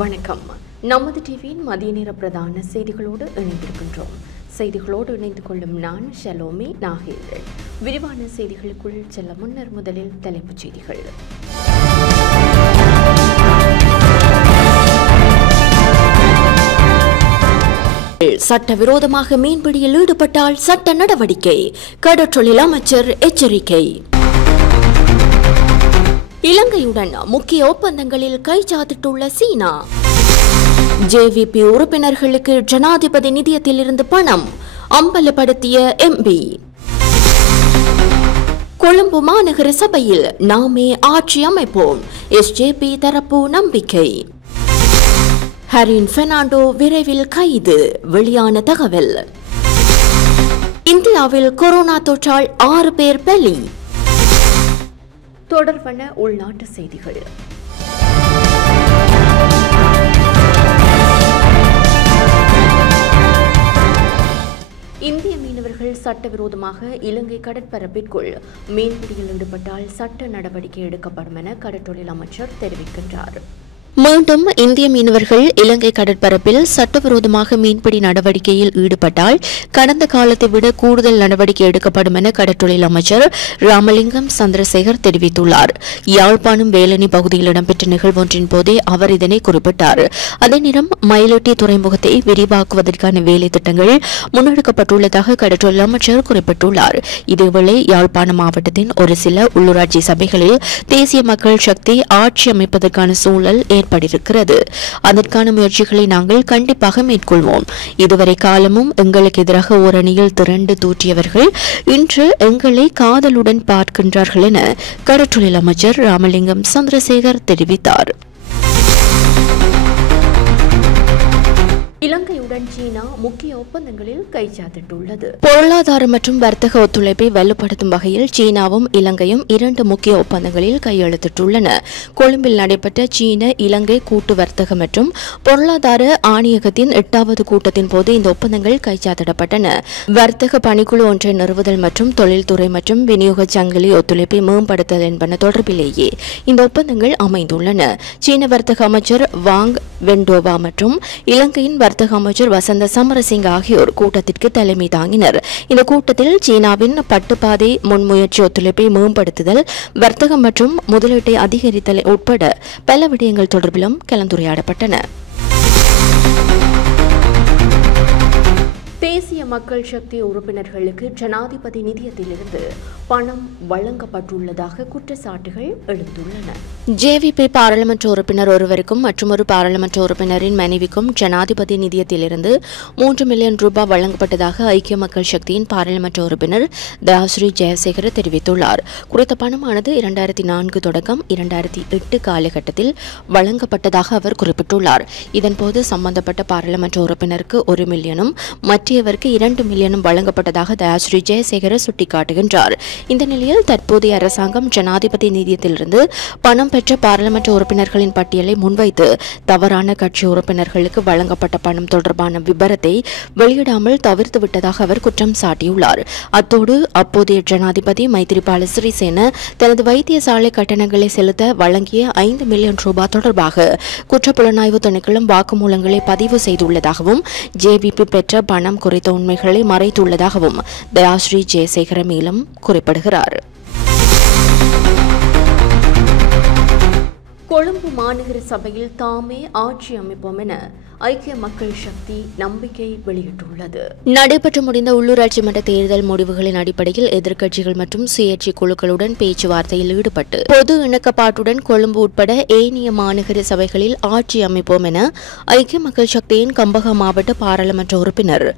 வணக்கம். நமது டிவியின் மதிய நேர பிரதான செய்திகளோடு இணைந்திருக்கின்றோம். செய்திகளோடு இணைந்து கொள்ளும் நான் ஷலோமி நாகேந்திரன். விரிவான செய்திகளுக்குள் செல்ல முன்னர் முதலில் தலைப்புச் செய்திகள். சட்டவிரோதமாக மீன்பிடியில் ஈடுபட்டால் சட்ட நடவடிக்கை, கடற்றொழில் அமைச்சர் எச்சரிக்கை. இலங்கையுடன் முக்கிய ஒப்பந்தங்களில் கைச்சாத்திட்டுள்ள சீனா. ஜேவிபி உறுப்பினர்களுக்கு ஜனாதிபதி நிதியத்திலிருந்து பணம் அம்பலப்படுத்திய எம்பி. கொழும்பு மாநகர சபையில் நாமே ஆட்சி அமைப்போம், எஸ்ஜேபி தரப்பு நம்பிக்கை. ஹரின் பெர்னாண்டோ விரைவில் கைது, வெளியான தகவல். இந்தியாவில் கொரோனா தொற்றால் 6 பேர் பலி. தொடர்பான உள்நாட்டு செய்திகள். இந்திய மீனவர்கள் சட்டவிரோதமாக இலங்கை கடற்பரப்பிற்குள் மீன்பிடியில் ஈடுபட்டால் சட்ட நடவடிக்கை எடுக்கப்படும் என கடற்றொழில் அமைச்சர் தெரிவிக்கின்றார். மீண்டும் இந்திய மீனவர்கள் இலங்கை கடற்பரப்பில் சட்டவிரோதமாக மீன்பிடி நடவடிக்கையில் ஈடுபட்டால் கடந்த காலத்தை விட கூடுதல் நடவடிக்கை எடுக்கப்படும் என கடற்றொழில் அமைச்சர் ராமலிங்கம் சந்திரசேகர் தெரிவித்துள்ளார். யாழ்ப்பாணம் வேலணி பகுதியில் இடம்பெற்ற நிகழ்வொன்றின் போதே அவர் இதனை குறிப்பிட்டார். அதே நேரம் மயிலட்டி துறைமுகத்தை விரிவாக்குவதற்கான வேலை திட்டங்கள் முன்னெடுக்கப்பட்டுள்ளதாக கடற்றொழில் அமைச்சர் குறிப்பிட்டுள்ளார். இதேவேளை யாழ்ப்பாணம் மாவட்டத்தின் ஒரு சில உள்ளூராட்சி சபைகளில் தேசிய மக்கள் சக்தி ஆட்சி அமைப்பதற்கான சூழல் ஏற்பட்டிருக்கிறது. அதற்கான முயற்சிகளை நாங்கள் கண்டிப்பாக மேற்கொள்வோம். இதுவரை காலமும் எங்களுக்கு எதிராக ஓரணியில் திரண்டு தூற்றியவர்கள் இன்று எங்களை காதலுடன் பார்க்கின்றார்கள் என கடற்றொழில் அமைச்சர் ராமலிங்கம் சந்திரசேகர் தெரிவித்தார். இலங்கையுடன் சீனா முக்கிய ஒப்பந்தங்களில் கைச்சாத்திட்டுள்ளது. பொருளாதார மற்றும் வர்த்தக ஒத்துழைப்பை வலுப்படுத்தும் வகையில் சீனாவும் இலங்கையும் 2 முக்கிய ஒப்பந்தங்களில் கையெழுத்திட்டுள்ளன. கொழும்பில் நடைபெற்ற சீன இலங்கை கூட்டு வர்த்தக மற்றும் பொருளாதார ஆணையகத்தின் 8வது கூட்டத்தின் போது இந்த ஒப்பந்தங்கள் கைச்சாத்திடப்பட்டன. வர்த்தக பணிக்குழு ஒன்றை நிறுவுதல் மற்றும் தொழில்துறை மற்றும் விநியோக சங்கிலி ஒத்துழைப்பை மேம்படுத்தல் என்பன தொடர்பிலேயே இந்த ஒப்பந்தங்கள் அமைந்துள்ளன. சீன வர்த்தக அமைச்சர் வாங் வென்டோவா மற்றும் இலங்கையின் வர்த்தக அமைச்சர் வசந்த சமரசிங்க ஆகியோர் கூட்டத்திற்கு தலைமை தாங்கினர். இந்த கூட்டத்தில் சீனாவின் பட்டுப்பாதை முன்முயற்சி ஒத்துழைப்பை மேம்படுத்துதல், வர்த்தகம் மற்றும் முதலீட்டை அதிகரித்தல் உட்பட பல விடயங்கள் தொடர்பிலும் கலந்துரையாடப்பட்டன. தேசிய மக்கள் சக்தி உறுப்பினர்களுக்கு ஜனாதிபதி நிதியத்திலிருந்து பணம் வழங்கப்பட்டுள்ளதாக குற்றச்சாட்டுகள் எழுந்துள்ளன. ஜேவிபி பாராளுமன்ற உறுப்பினர் ஒருவருக்கும் மற்றொரு பாராளுமன்ற உறுப்பினரின் மனைவிக்கும் ஜனாதிபதி நிதியத்திலிருந்து 3 மில்லியன் ரூபாய் வழங்கப்பட்டதாக ஐக்கிய மக்கள் சக்தியின் பாராளுமன்ற உறுப்பினர் தயாஸ்ரீ ஜெயசேகர தெரிவித்துள்ளார். குறித்த பணமானது 2004 தொடக்கம் 2008 காலகட்டத்தில் வழங்கப்பட்டதாக அவர் குறிப்பிட்டுள்ளார். இதன்போது சம்பந்தப்பட்ட பாராளுமன்ற உறுப்பினருக்கு 1 மில்லியனும் மற்றவருக்கு 2 மில்லியனும் வழங்கப்பட்டதாக தயாஸ்ரீ ஜெயசேகர சுட்டிக்காட்டுகின்றார். இந்த நிலையில் தற்போதைய அரசாங்கம் ஜனாதிபதி நிதியத்திலிருந்து பணம் பெற்ற பாராளுமன்ற உறுப்பினர்களின் பட்டியலை முன்வைத்து தவறான கட்சி உறுப்பினர்களுக்கு வழங்கப்பட்ட பணம் தொடர்பான விபரத்தை வெளியிடாமல் தவிர்த்துவிட்டதாக அவர் குற்றம் சாட்டியுள்ளார். அத்தோடு அப்போதைய ஜனாதிபதி மைத்திரிபால சிறிசேன தனது வைத்தியசாலை கட்டணங்களை செலுத்த வழங்கிய 5 மில்லியன் ரூபாய் தொடர்பாக குற்றப்புலனாய்வு திணைக்களம் வாக்குமூலங்களை பதிவு செய்துள்ளதாகவும் ஜேவிபி பெற்ற பணம் குறித்த உண்மைகளை மறைத்துள்ளதாகவும் தயாஸ்ரீ ஜெயசேகர மேலும் குறிப்பிடுகிறார். கொழும்பு மாநகர சபையில் தாமே ஆட்சி அமைப்போம் என ஐக்கிய மக்கள் சக்தி நம்பிக்கை வெளியிட்டுள்ளது. நடைபெற்று முடிந்த உள்ளூராட்சி மன்ற தேர்தல் முடிவுகளின் அடிப்படையில் எதிர்க்கட்சிகள் மற்றும் சுயேட்சை குழுக்களுடன் பேச்சுவார்த்தையில் ஈடுபட்டு பொது இணக்கப்பாட்டுடன் கொழும்பு உட்பட ஏனைய மாநகர சபைகளில் ஆட்சி அமைப்போம் என ஐக்கிய மக்கள் சக்தியின் கம்பஹா மாவட்ட பாராளுமன்ற உறுப்பினர்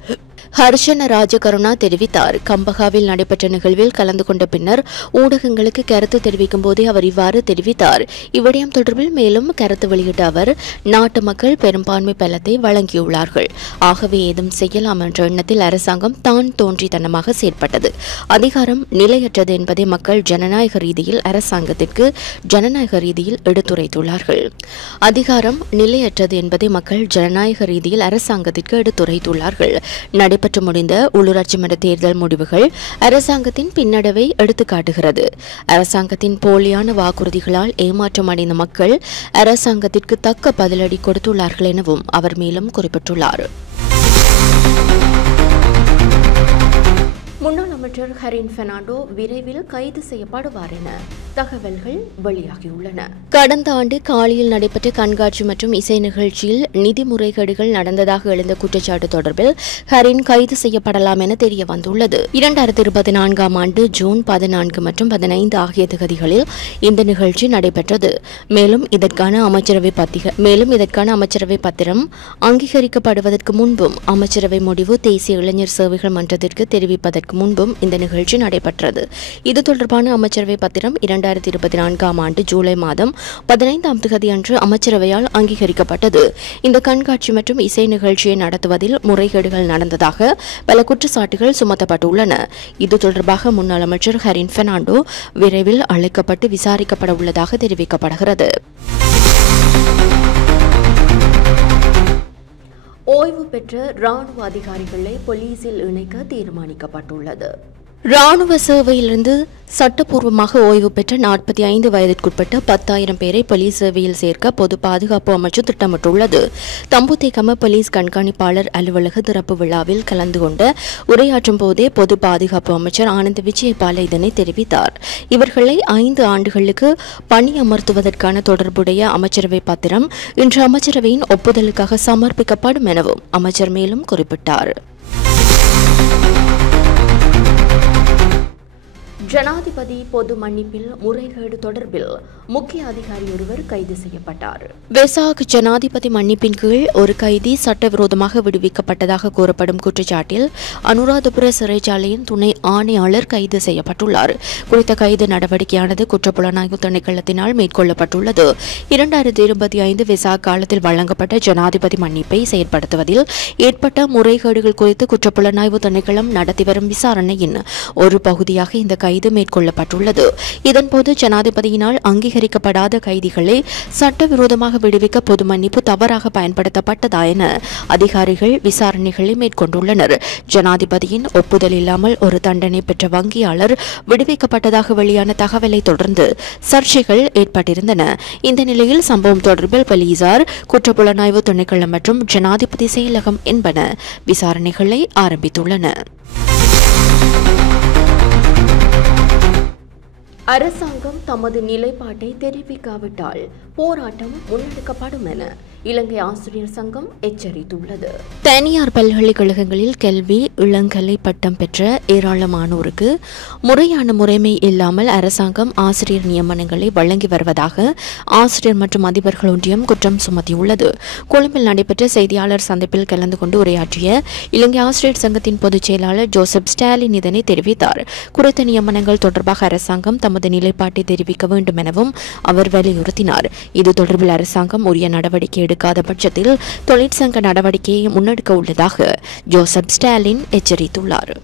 ஹர்ஷன ராஜகருணா தெரிவித்தார். கம்பஹாவில் நடைபெற்ற நிகழ்வில் கலந்து கொண்ட பின்னர் ஊடகங்களுக்கு கருத்து தெரிவிக்கும் போதே அவர் இவ்வாறு தெரிவித்தார். இவ்விடயம் தொடர்பில் மேலும் கருத்து வெளியிட்ட அவர், நாட்டு மக்கள் பெரும்பான்மை பலத்தை வழங்கியுள்ளார்கள். ஆகவே ஏதும் செய்யலாம் என்ற எண்ணத்தில் அரசாங்கம் தான் தோன்றித்தனமாக செயற்பட்டது. அதிகாரம் நிலையற்றது என்பதை மக்கள் ஜனநாயக ரீதியில் அரசாங்கத்திற்கு ஜனநாயக ரீதியில் எடுத்துரைத்துள்ளார்கள். அதிகாரம் நிலையற்றது என்பதை மக்கள் ஜனநாயக ரீதியில் அரசாங்கத்திற்கு எடுத்துரைத்துள்ளார்கள். நடைபெற்று முடிந்த உள்ளூராட்சி மன்ற தேர்தல் முடிவுகள் அரசாங்கத்தின் பின்னடைவை எடுத்துக்காட்டுகிறது. அரசாங்கத்தின் போலியான வாக்குறுதிகளால் ஏமாற்றமடைந்த மக்கள் அரசாங்கத்திற்கு தக்க பதிலடி கொடுத்துள்ளார்கள் எனவும் அவர் மேலும் குறிப்பிட்டுள்ளார். முன்னாள் அமைச்சர் ஹரின் பெர்னாண்டோ விரைவில் கைது செய்யப்படுவார் என தகவல்கள் வெளியாகியுள்ளன. கடந்த ஆண்டு காலியில் நடைபெற்ற கண்காட்சி மற்றும் இசை நிகழ்ச்சியில் நிதி முறைகேடுகள் நடந்ததாக எழுந்த குற்றச்சாட்டு தொடர்பில் ஹரின் கைது செய்யப்படலாம் என தெரிய வந்துள்ளது. 2024 ஆண்டு ஜூன் 14 மற்றும் 15 ஆகிய தேதிகளில் இந்த நிகழ்ச்சி நடைபெற்றது. மேலும் இதற்கான அமைச்சரவை பத்திரம் அங்கீகரிக்கப்படுவதற்கு முன்பும் அமைச்சரவை முடிவு தேசிய இளைஞர் சேவைகள் மன்றத்திற்கு தெரிவிப்பதற்கு முன்பும் இந்த நிகழ்ச்சி நடைபெற்றது. இது தொடர்பான அமைச்சரவை பத்திரம் 2024 ஆண்டு ஜூலை மாதம் 15ஆம் தேதி அன்று அமைச்சரவையால் அங்கீகரிக்கப்பட்டது. இந்த கண்காட்சி மற்றும் இசை நிகழ்ச்சியை நடத்துவதில் முறைகேடுகள் நடந்ததாக பல குற்றச்சாட்டுகள் சுமத்தப்பட்டுள்ளன. இது தொடர்பாக முன்னாள் அமைச்சர் ஹரின் பெர்னாண்டோ விரைவில் அழைக்கப்பட்டு விசாரிக்கப்பட உள்ளதாக தெரிவிக்கப்படுகிறது. ஓய்வு பெற்ற ராணுவ அதிகாரிகளை போலீசில் இணைக்க தீர்மானிக்கப்பட்டுள்ளது. ராணுவ சேவையிலிருந்து சட்டப்பூர்வமாக ஓய்வு பெற்ற 45 வயதிற்குட்பட்ட 10,000 பேரை போலீஸ் சேவையில் சேர்க்க பொது பாதுகாப்பு அமைச்சு திட்டமிட்டுள்ளது. தம்புத்தேகம போலீஸ் கண்காணிப்பாளர் அலுவலக திறப்பு விழாவில் கலந்து கொண்ட உரையாற்றும் போதே பொது பாதுகாப்பு அமைச்சர் ஆனந்த் விஜயபால இதனை தெரிவித்தார். இவர்களை 5 ஆண்டுகளுக்கு பணியமர்த்துவதற்கான தொடர்புடைய அமைச்சரவை பத்திரம் இன்று அமைச்சரவையின் ஒப்புதலுக்காக சமர்ப்பிக்கப்படும் எனவும் அமைச்சர் மேலும் குறிப்பிட்டார். ஜனாதிபதி பொது மன்னிப்பில் முறைகேடு தொடர்பில் முக்கிய அதிகாரி ஒருவர் கைது செய்யப்பட்டார். வெசாக் ஜனாதிபதி மன்னிப்பின் கீழ் ஒரு கைதி சட்டவிரோதமாக விடுவிக்கப்பட்டதாக கூறப்படும் குற்றச்சாட்டில் அனுராதபுர சிறைச்சாலையின் துணை ஆணையாளர் கைது செய்யப்பட்டுள்ளார். குறித்த கைது நடவடிக்கையானது குற்றப்புலனாய்வு திணைக்களத்தினால் மேற்கொள்ளப்பட்டுள்ளது. 2025 வெசாக் காலத்தில் வழங்கப்பட்ட ஜனாதிபதி மன்னிப்பை செயற்படுத்துவதில் ஏற்பட்ட முறைகேடுகள் குறித்து குற்றப்புலனாய்வு திணைக்களம் நடத்தி வரும் விசாரணையின் ஒரு பகுதியாக இந்த கைது மேற்கொள்ளப்பட்டுள்ளது. இதன்போது ஜனாதிபதியினால் அங்கீகரிக்கப்படாத கைதிகளை சட்டவிரோதமாக விடுவிக்க பொது மன்னிப்பு தவறாக பயன்படுத்தப்பட்டதா என அதிகாரிகள் விசாரணைகளை மேற்கொண்டுள்ளனர். ஜனாதிபதியின் ஒப்புதல் இல்லாமல் ஒரு தண்டனை பெற்ற வங்கியாளர் விடுவிக்கப்பட்டதாக வெளியான தகவலை தொடர்ந்து சர்ச்சைகள் ஏற்பட்டிருந்தன. இந்த நிலையில் சம்பவம் தொடர்பில் போலீசார், குற்றப்புலனாய்வு திணைக்களம் மற்றும் ஜனாதிபதி செயலகம் என்பன விசாரணைகளை ஆரம்பித்துள்ளன. அரசாங்கம் தமது நிலைப்பாட்டை தெரிவிக்காவிட்டால் போராட்டம் முன்னெடுக்கப்படும் என இலங்கை ஆசிரியர் சங்கம் எச்சரித்துள்ளது. தனியார் பல்கலைக்கழகங்களில் கல்வி இளங்கலை பட்டம் பெற்ற ஏராளமானோருக்கு முறையான முறைமை இல்லாமல் அரசாங்கம் ஆசிரியர் நியமனங்களை வழங்கி வருவதாக ஆசிரியர் மற்றும் அதிபர்கள் ஒன்றியம் குற்றம் சுமத்தியுள்ளது. கொழும்பில் நடைபெற்ற செய்தியாளர் சந்திப்பில் கலந்து கொண்டு உரையாற்றிய இலங்கை ஆசிரியர் சங்கத்தின் பொதுச் செயலாளர் ஜோசப் ஸ்டாலின் இதனை தெரிவித்தார். குறித்த நியமனங்கள் தொடர்பாக அரசாங்கம் தமது நிலைப்பாட்டை தெரிவிக்க வேண்டும் எனவும் அவர் வலியுறுத்தினார். இது தொடர்பில் அரசாங்கம் உரிய நடவடிக்கை எடுக்காத பட்சத்தில் தொழிற்சங்க நடவடிக்கையை முன்னெடுக்க உள்ளதாக ஜோசப் ஸ்டாலின் எச்சரித்துள்ளார்.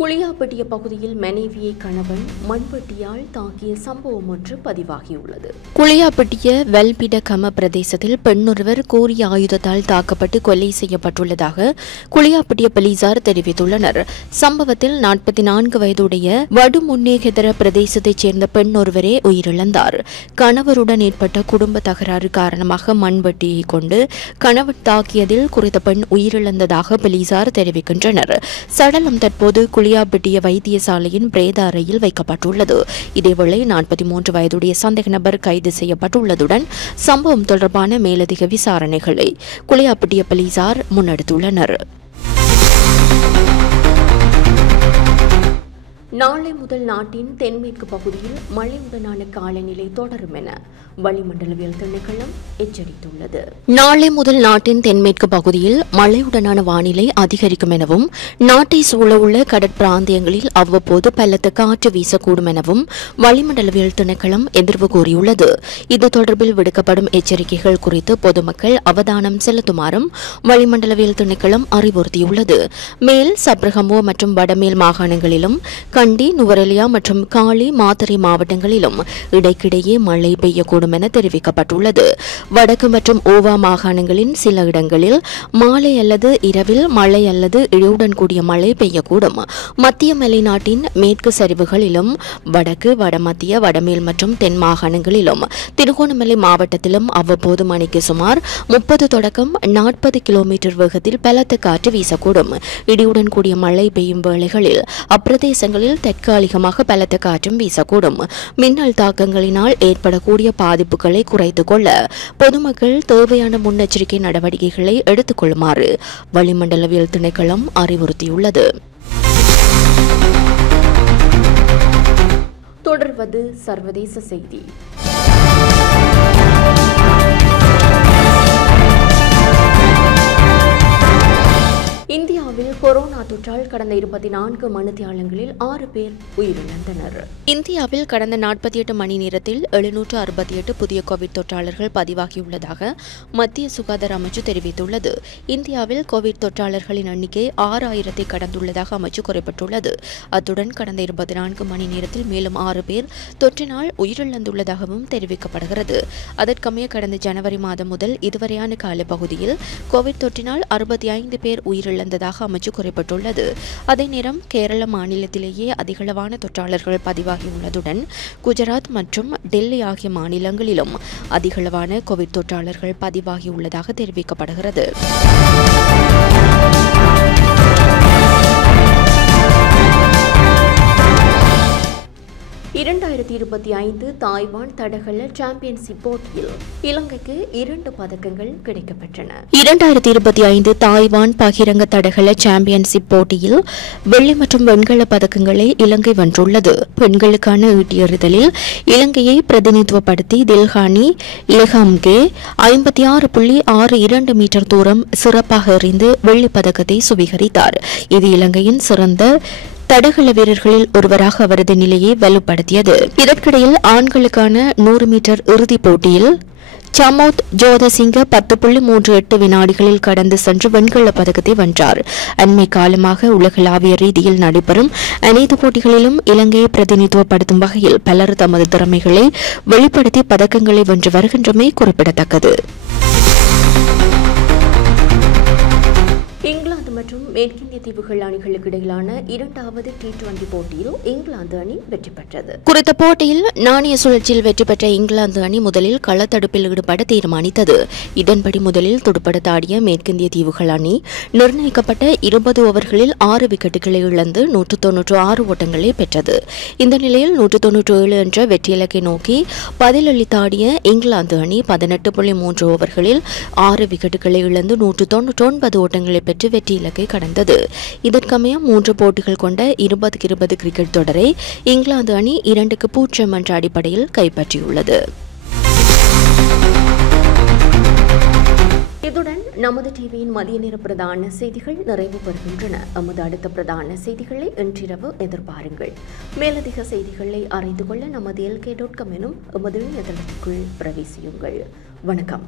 குளியாப்பட்டிய பகுதியில் மனைவியை கணவன் மண்வெட்டியால் தாக்கிய சம்பவம் ஒன்று பதிவாகியுள்ளது. குளியாப்பட்டிய வெல்பிடகம பிரதேசத்தில் பெண்ணொருவர் கூறிய ஆயுதத்தால் தாக்கப்பட்டு கொலை செய்யப்பட்டுள்ளதாக குளியாப்பட்டிய போலீசார் தெரிவித்துள்ளனர். சம்பவத்தில் 44 வயதுடைய வடுமுன்னேகெதர பிரதேசத்தைச் சேர்ந்த பெண் ஒருவரே உயிரிழந்தார். கணவருடன் ஏற்பட்ட குடும்ப தகராறு காரணமாக மண்வெட்டியை கொண்டு கணவர் தாக்கியதில் குறித்த பெண் உயிரிழந்ததாக போலீசார் தெரிவிக்கின்றனர். சடலம் தற்போது குளியாப்பட்டிய வைத்தியசாலையின் பிரேத அறையில் வைக்கப்பட்டுள்ளது. இதேவேளை 43 வயதுடைய சந்தேக நபர் கைது செய்யப்பட்டுள்ளதுடன் சம்பவம் தொடர்பான மேலதிக விசாரணைகளை குளியாப்பட்டிய போலீசார் முன்னெடுத்துள்ளனர். நாளை முதல் நாட்டின் தென்மேற்கு பகுதியில் மழையுடனான காலநிலை தொடரும் என வளிமண்டலவியல் திணைக்களம் எச்சரித்துள்ளது. நாளை முதல் நாட்டின் தென்மேற்கு பகுதியில் மழையுடனான வானிலை அதிகரிக்கும் எனவும் நாட்டை சூழவுள்ள கடற்பிராந்தியங்களில் அவ்வப்போது பலத்த காற்று வீசக்கூடும் எனவும் வளிமண்டலவியல் திணைக்களம் எதிர்வு கூறியுள்ளது. இது தொடர்பில் விடுக்கப்படும் எச்சரிக்கைகள் குறித்து பொதுமக்கள் அவதானம் செலுத்துமாறும் வளிமண்டலவியல் திணைக்களம் அறிவுறுத்தியுள்ளது. மேல் சப்ரகமோ மற்றும் வடமேல் மாகாணங்களிலும் கண்டி, நுவரெலியா மற்றும் காலி, மாத்தறை மாவட்டங்களிலும் இடைக்கிடையே மழை பெய்யக்கூடும் என தெரிவிக்கப்பட்டுள்ளது. வடக்கு மற்றும் ஓவா மாகாணங்களின் சில இடங்களில் மாலை அல்லது இரவில் மழை அல்லது இடியுடன் கூடிய மழை பெய்யக்கூடும். மத்திய மலைநாட்டின் மேற்கு சரிவுகளிலும் வடக்கு, வடமத்திய, வடமேல் மற்றும் தென் மாகாணங்களிலும் திருகோணமலை மாவட்டத்திலும் அவ்வப்போது மணிக்கு சுமார் 30 தொடக்கம் 40 கிலோமீட்டர் வேகத்தில் பலத்த காற்று வீசக்கூடும். இடியுடன் கூடிய மழை பெய்யும் வேளைகளில் அப்பிரதேசங்களில் தற்காலிகமாக பலத்த காற்றும் வீசக்கூடும். மின்னல் தாக்கங்களினால் ஏற்படக்கூடிய பாதிப்புகளை குறைத்துக் கொள்ள பொதுமக்கள் தேவையான முன்னெச்சரிக்கை நடவடிக்கைகளை எடுத்துக் கொள்ளுமாறு வளிமண்டலவியல் திணைக்களம் அறிவுறுத்தியுள்ளது. தொடர்வது சர்வதேச செய்தி. இந்தியாவில் கொரோனா தொற்றால் கடந்த 24 மணித்தியாலங்களில் 6 பேர் உயிரிழந்தனர். இந்தியாவில் கடந்த 48 மணி நேரத்தில் 768 புதிய கோவிட் தொற்றாளர்கள் பதிவாகியுள்ளதாக மத்திய சுகாதார அமைச்சு தெரிவித்துள்ளது. இந்தியாவில் கோவிட் தொற்றாளர்களின் எண்ணிக்கை 6000 கடந்துள்ளதாக அமைச்சு குறிப்பிட்டுள்ளது. அத்துடன் கடந்த 24 மணி நேரத்தில் மேலும் 6 பேர் தொற்றினால் உயிரிழந்துள்ளதாகவும் தெரிவிக்கப்படுகிறது. அதற்கமைய கடந்த ஜனவரி மாதம் முதல் இதுவரையான காலப்பகுதியில் கோவிட் தொற்றினால் 65 பேர் உயிரிழந்ததாக அமைச்சு குறிப்பிட்டுள்ளது. அதே நேரம் கேரள மாநிலத்திலேயே அதிகளவான தொற்றாளர்கள் பதிவாகியுள்ளதுடன் குஜராத் மற்றும் டெல்லி ஆகிய மாநிலங்களிலும் அதிகளவான கோவிட் தொற்றாளர்கள் பதிவாகியுள்ளதாக தெரிவிக்கப்படுகிறது. 2025 தாய்வான் தடகள சாம்பியன்ஷிப் போட்டியில் இலங்கைக்கு 2 பதக்கங்கள் கிடைக்கப்பெற்றன. 2025 தாய்வான் பகிரங்க தடகள சாம்பியன்ஷிப் போட்டியில் வெள்ளி மற்றும் வெண்கல பதக்கங்களை இலங்கை வென்றுள்ளது. பெண்களுக்கான ஈட்டியெறிதலில் இலங்கையை பிரதிநிதித்துவப்படுத்தி தில்ஹானி லெஹாம்கே 56.62 மீட்டர் தூரம் சிறப்பாக எறிந்து வெள்ளி பதக்கத்தை சுவீகரித்தார். இது இலங்கையின் சிறந்த தடகள வீரர்களில் ஒருவராக அவரது நிலையை வலுப்படுத்தியது. இதற்கிடையில் ஆண்களுக்கான 100 மீட்டர் இறுதிப் போட்டியில் சமோத் ஜோதசிங்க 10.38 வினாடிகளில் கடந்து சென்று வெண்கல பதக்கத்தை வென்றார். அண்மை காலமாக உலகளாவிய ரீதியில் நடைபெறும் அனைத்து போட்டிகளிலும் இலங்கையை பிரதிநிதித்துவப்படுத்தும் வகையில் பலர் தமது திறமைகளை வெளிப்படுத்தி பதக்கங்களை வென்று வருகின்றமை குறிப்பிடத்தக்கது. இங்கிலாந்து மற்றும் மேற்கிந்திய தீவுகள் அணிகளுக்கு இடையிலான 2வது T20 போட்டியில் இங்கிலாந்து அணி வெற்றி பெற்றது. குறித்த போட்டியில் நாணய சுழற்சியில் வெற்றி பெற்ற இங்கிலாந்து அணி முதலில் களத்தடுப்பில் ஈடுபட தீர்மானித்தது. இதன்படி முதலில் துடுப்படுத்தாடிய மேற்கிந்திய தீவுகள் அணி நிர்ணயிக்கப்பட்ட 20 ஓவர்களில் 6 விக்கெட்டுகளை இழந்து 196 ஓட்டங்களை பெற்றது. இந்த நிலையில் 197 என்ற வெற்றி இலக்கை நோக்கி பதிலளித்தாடிய இங்கிலாந்து அணி 18.3 ஓவர்களில் 6 விக்கெட்டுகளை இழந்து 199 ஓட்டங்களை பெற்று வெற்றி இலக்கை கடந்தது. இதற்கமைய 3 போட்டிகள் கொண்ட 20-20 கிரிக்கெட் தொடரை இங்கிலாந்து அணி 2-0 என்ற அடிப்படையில் கைப்பற்றியுள்ளது. இத்துடன் நமது டிவியின் மதிய நேர பிரதான செய்திகள் நிறைவு பெறுகின்றன. நமது அடுத்த பிரதான செய்திகளை இன்றிரவு எதிர்பாருங்கள். மேலதிக செய்திகளை அறிந்து கொள்ள நமது LK.com எனும் எமது இணையதளத்திற்குள் பிரவேசியுங்கள். வணக்கம்.